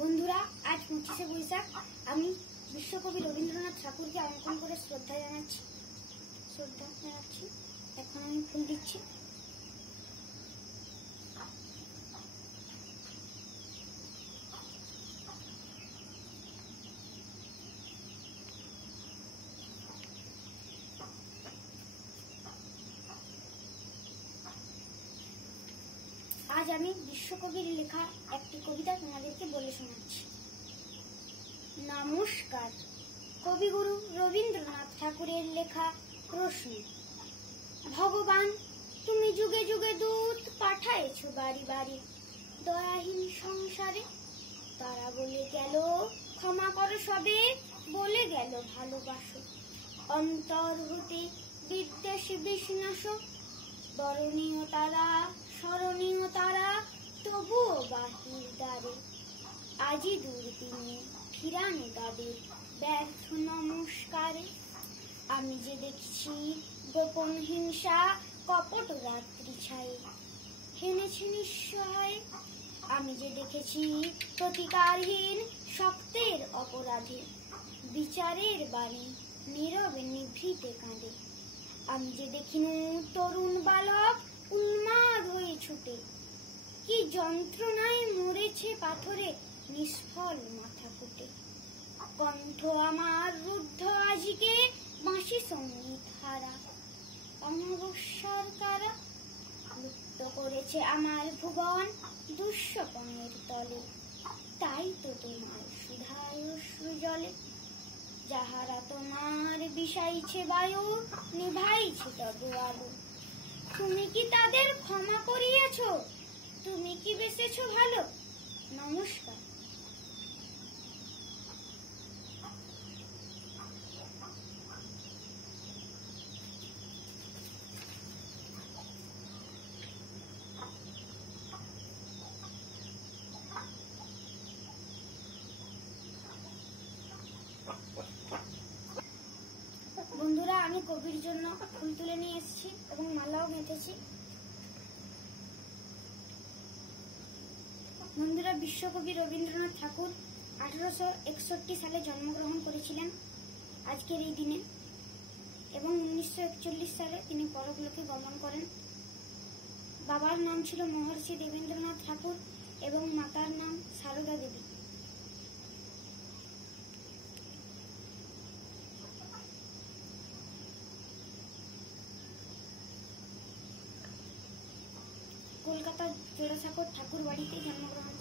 বন্ধুরা, আজ 25শে বৈশাখ আমি বিশ্বকবি রবীন্দ্রনাথ ঠাকুরকে অঙ্কন করে শ্রদ্ধা জানাচ্ছি। এখন আমি ফুল দিচ্ছি। আজ আমি বিশ্বকবির লেখা একটি কবিতা তোমাদেরকে বলে শোনাচ্ছি। নমস্কার। কবিগুরু রবীন্দ্রনাথ ঠাকুরের লেখা প্রশ্ন। ভগবান, তুমি যুগে যুগে দূত পাঠায়েছ বাড়ি বাড়ি দয়াহীন সংসারে। তারা বলে গেল ক্ষমা করো সবে, বলে গেল ভালোবাসো। অন্তর হতে বিদ্বেষ বিষ্ণাস, বরণীয় তারা স্মরণীয় তারা, তবুও বাহির দ্বারে। আজি দুর্দিনে ফিরানো তাদের ব্যর্থ নমস্কারে। আমি যে দেখছি গোপন হিংসা কপট রাত্রি ছায়ে হেনেছে নিঃসহায়। আমি যে দেখেছি প্রতিকারহীন শক্তের অপরাধে বিচারের বাণী নীরবে নিভৃতে কাঁদে। আমি যে দেখিনু তরুণ বালক উন্মাদ হয়ে ছুটে, কি যন্ত্রণায় মরেছে পাথরে নিষ্ফল মাথা ফুটে। কণ্ঠ আমার রুদ্ধ আজিকে বাঁশি সঙ্গীত হারা। অমাবস্যার কারা লুপ্ত করেছে আমার ভুবন দুঃস্বপনের তলে। তাই তো তোমার সুধায় অশ্রু জলে, যাহারা তোমার বিষাইছে বায়ু নিভাইছে তবু আলো। তুমি কি তাদের ক্ষমা করিয়াছ? তুমি কি বেঁচেছ ভালো? নমস্কার। বন্ধুরা, আমি কবির জন্য ফুল তুলে নিয়ে এসেছি এবং মালাও গেঁথেছি। বন্ধুরা, বিশ্বকবি রবীন্দ্রনাথ ঠাকুর 1861 সালে জন্মগ্রহণ করেছিলেন আজকের এই দিনে এবং 1941 সালে তিনি পরলোকে গমন করেন। বাবার নাম ছিল মহর্ষি দেবেন্দ্রনাথ ঠাকুর এবং মাতার নাম সারদা দেবী। কলকাতার জোড়াসাঁকোর ঠাকুর বাড়িতে জন্মগ্রহণ